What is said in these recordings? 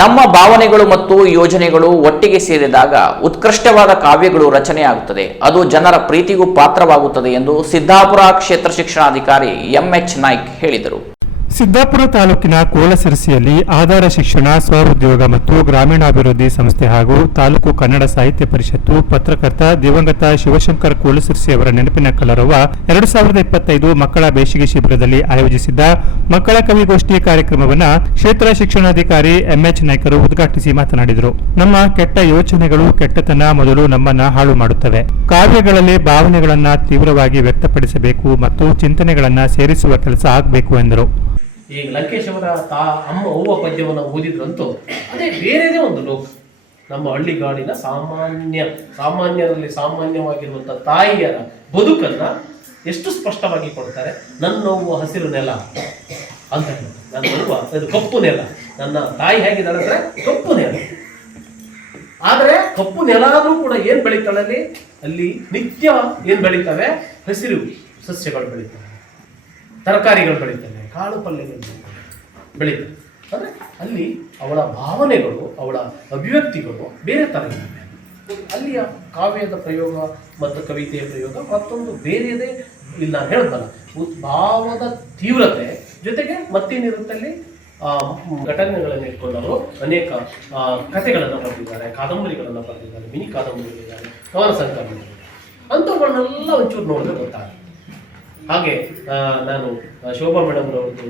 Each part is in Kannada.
ನಮ್ಮ ಭಾವನೆಗಳು ಮತ್ತು ಯೋಜನೆಗಳು ಒಟ್ಟಿಗೆ ಸೇರಿದಾಗ ಉತ್ಕೃಷ್ಟವಾದ ಕಾವ್ಯಗಳು ರಚನೆಯಾಗುತ್ತದೆ. ಅದು ಜನರ ಪ್ರೀತಿಗೂ ಪಾತ್ರವಾಗುತ್ತದೆ ಎಂದು ಸಿದ್ದಾಪುರ ಕ್ಷೇತ್ರ ಶಿಕ್ಷಣಾಧಿಕಾರಿ ಎಂಎಚ್ ನಾಯ್ಕ್ ಹೇಳಿದರು. ಸಿದ್ದಾಪುರ ತಾಲೂಕಿನ ಕೋಲಸಿರಸಿಯಲ್ಲಿ ಆಧಾರ ಶಿಕ್ಷಣ, ಸ್ವಉದ್ಯೋಗ ಮತ್ತು ಗ್ರಾಮೀಣಾಭಿವೃದ್ಧಿ ಸಂಸ್ಥೆ ಹಾಗೂ ತಾಲೂಕು ಕನ್ನಡ ಸಾಹಿತ್ಯ ಪರಿಷತ್ತು ಪತ್ರಕರ್ತ ದಿವಂಗತ ಶಿವಶಂಕರ್ ಕೋಲಸಿರಸಿ ಅವರ ನೆನಪಿನ ಕಲರವ ಎರಡು ಸಾವಿರದ ಇಪ್ಪತ್ತೈದು ಮಕ್ಕಳ ಬೇಸಿಗೆ ಶಿಬಿರದಲ್ಲಿ ಆಯೋಜಿಸಿದ್ದ ಮಕ್ಕಳ ಕವಿಗೋಷ್ಠಿ ಕಾರ್ಯಕ್ರಮವನ್ನು ಕ್ಷೇತ್ರ ಶಿಕ್ಷಣಾಧಿಕಾರಿ ಎಂಎಚ್ ನಾಯ್ಕರು ಉದ್ಘಾಟಿಸಿ ಮಾತನಾಡಿದರು. ನಮ್ಮ ಕೆಟ್ಟ ಯೋಚನೆಗಳು ಕೆಟ್ಟತನ ಮೊದಲು ನಮ್ಮನ್ನ ಹಾಳು ಮಾಡುತ್ತವೆ. ಕಾವ್ಯಗಳಲ್ಲಿ ಭಾವನೆಗಳನ್ನ ತೀವ್ರವಾಗಿ ವ್ಯಕ್ತಪಡಿಸಬೇಕು ಮತ್ತು ಚಿಂತನೆಗಳನ್ನ ಸೇರಿಸುವ ಕೆಲಸ ಆಗಬೇಕು ಎಂದರು. ಈಗ ಲಂಕೇಶ್ ಅವರ ತಾ, ಅಮ್ಮ ಅವ್ವ ಪದ್ಯವನ್ನು ಓದಿದ್ರಂತೂ ಅದೇ ಬೇರೆದೇ ಒಂದು ಲೋಕ. ನಮ್ಮ ಹಳ್ಳಿಗಾಡಿನ ಸಾಮಾನ್ಯ, ಸಾಮಾನ್ಯರಲ್ಲಿ ಸಾಮಾನ್ಯವಾಗಿರುವಂಥ ತಾಯಿಯರ ಬದುಕನ್ನ ಎಷ್ಟು ಸ್ಪಷ್ಟವಾಗಿ ಕೊಡ್ತಾರೆ? ನನ್ನ ನೋವು ಹಸಿರು ನೆಲ ಅಂತ. ನನ್ನ ಅಲ್ವಾ ಅದು ಕಪ್ಪು ನೆಲ. ನನ್ನ ತಾಯಿ ಹೇಗಿದ್ದಾಳೆ ಅಂದರೆ ಕಪ್ಪು ನೆಲ. ಆದರೆ ಕಪ್ಪು ನೆಲ ಆದ್ರೂ ಕೂಡ ಏನು ಬೆಳೀತಾಳೆ ಅಲ್ಲಿ? ಅಲ್ಲಿ ನಿತ್ಯ ಏನು ಬೆಳೀತವೆ? ಹಸಿರು ಸಸ್ಯಗಳು ಬೆಳೀತವೆ. ತರಕಾರಿಗಳು ಬೆಳೀತವೆ. ಕಾಳು ಪಲ್ಯಗಳು. ಬೆಳೀತಾರೆ ಅಂದರೆ ಅಲ್ಲಿ ಅವಳ ಭಾವನೆಗಳು ಅವಳ ಅಭಿವ್ಯಕ್ತಿಗಳು ಬೇರೆ ಥರ ಇವೆ ಅಲ್ಲಿಯ ಕಾವ್ಯದ ಪ್ರಯೋಗ ಮತ್ತು ಕವಿತೆಯ ಪ್ರಯೋಗ ಮತ್ತೊಂದು ಬೇರೆಯದೇ ಇಲ್ಲಿ ನಾನು ಹೇಳ್ತಲ್ಲ ಭಾವದ ತೀವ್ರತೆ ಜೊತೆಗೆ ಮತ್ತೇನಿರುತ್ತೆ ಅಲ್ಲಿ ಆ, ಘಟನೆಗಳನ್ನು ಇಟ್ಕೊಂಡವರು ಅನೇಕ ಕಥೆಗಳನ್ನು ಬರೆದಿದ್ದಾರೆ ಕಾದಂಬರಿಗಳನ್ನು ಬರೆದಿದ್ದಾರೆ ಮಿನಿ ಕಾದಂಬರಿಗಳಿದ್ದಾರೆ ಕವನ ಸಂಕಲನಗಳು ಅಂಥವುಗಳನ್ನೆಲ್ಲ ಒಂಚೂರು ನೋಡಿದ್ರೆ ಗೊತ್ತಾಗುತ್ತೆ. ಹಾಗೆ ನಾನು ಶೋಭಾ ಮೇಡಮ್ ಅವರದ್ದು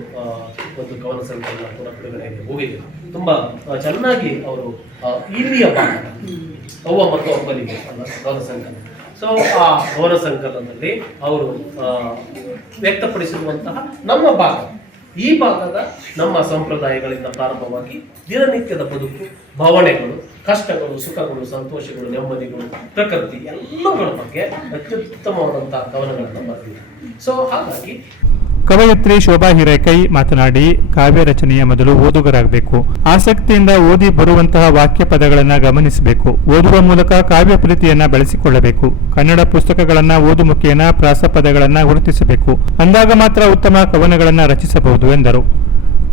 ಒಂದು ಕವನ ಸಂಕಲನ ಕೂಡ ಬಿಡುಗಡೆಗೆ ಹೋಗಿದ್ದೆ ತುಂಬಾ ಚೆನ್ನಾಗಿ ಅವರು ಇಲ್ಲಿಯ ಭಾಗ ಅವ್ವ ಮತ್ತು ಅಮ್ಮನಿಗೆ ಅಲ್ಲ ಸಂಕಲನ. ಸೊ ಆ ಕವನ ಸಂಕಲನದಲ್ಲಿ ಅವರು ವ್ಯಕ್ತಪಡಿಸಿರುವಂತಹ ನಮ್ಮ ಭಾಗ ಈ ಭಾಗದ ನಮ್ಮ ಸಂಪ್ರದಾಯಗಳಿಂದ ಪ್ರಾರಂಭವಾಗಿ ದಿನನಿತ್ಯದ ಬದುಕು, ಭಾವನೆಗಳು, ಕಷ್ಟಗಳು, ಸುಖಗಳು, ಸಂತೋಷಗಳು, ನೆಮ್ಮದಿಗಳು, ಪ್ರಕೃತಿ ಎಲ್ಲಗಳ ಬಗ್ಗೆ ಅತ್ಯುತ್ತಮವಾದಂತಹ ಕವನಗಳನ್ನು ಬರ್ತೀವಿ ಸೊ ಹಾಗಾಗಿ ಕವಯತ್ರಿ ಶೋಭಾ ಹಿರೇಕೈ ಮಾತನಾಡಿ, ಕಾವ್ಯ ರಚನೆಯ ಮೊದಲು ಓದುಗರಾಗಬೇಕು. ಆಸಕ್ತಿಯಿಂದ ಓದಿ ಬರುವಂತಹ ವಾಕ್ಯ ಪದಗಳನ್ನು ಗಮನಿಸಬೇಕು. ಓದುವ ಮೂಲಕ ಕಾವ್ಯ ಪ್ರೀತಿಯನ್ನ ಬೆಳೆಸಿಕೊಳ್ಳಬೇಕು. ಕನ್ನಡ ಪುಸ್ತಕಗಳನ್ನ ಓದು ಮುಖೇನ ಪ್ರಾಸಪದಗಳನ್ನ ಗುರುತಿಸಬೇಕು. ಅಂದಾಗ ಮಾತ್ರ ಉತ್ತಮ ಕವನಗಳನ್ನ ರಚಿಸಬಹುದು ಎಂದರು.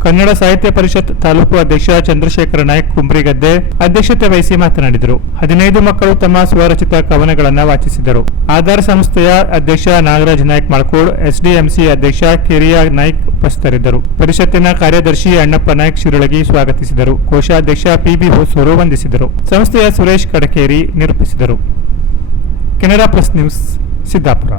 ಕನ್ನಡ ಸಾಹಿತ್ಯ ಪರಿಷತ್ ತಾಲೂಕು ಅಧ್ಯಕ್ಷ ಚಂದ್ರಶೇಖರ ನಾಯಕ್ ಕುಂಬ್ರಿಗದ್ದೆ ಅಧ್ಯಕ್ಷತೆ ವಹಿಸಿ ಮಾತನಾಡಿದರು. ಹದಿನೈದು ಮಕ್ಕಳು ತಮ್ಮ ಸ್ವರಚಿತ ಕವನಗಳನ್ನು ವಾಚಿಸಿದರು. ಆಧಾರ್ ಸಂಸ್ಥೆಯ ಅಧ್ಯಕ್ಷ ನಾಗರಾಜ್ ನಾಯ್ಕ್ ಮಳ್ಕೋಡ್, ಎಸ್ಡಿಎಂಸಿ ಅಧ್ಯಕ್ಷ ಕಿರಿಯ ನಾಯ್ಕ್ ಉಪಸ್ಥಿತರಿದ್ದರು. ಪರಿಷತ್ತಿನ ಕಾರ್ಯದರ್ಶಿ ಅಣ್ಣಪ್ಪ ನಾಯ್ಕ್ ಶಿರುಳಗಿ ಸ್ವಾಗತಿಸಿದರು. ಕೋಶಾಧ್ಯಕ್ಷ ಪಿಬಿ ಹೊಸೂರು ವಂದಿಸಿದರು. ಸಂಸ್ಥೆಯ ಸುರೇಶ್ ಕಡಕೇರಿ ನಿರೂಪಿಸಿದರು. Canara press news, Siddapura.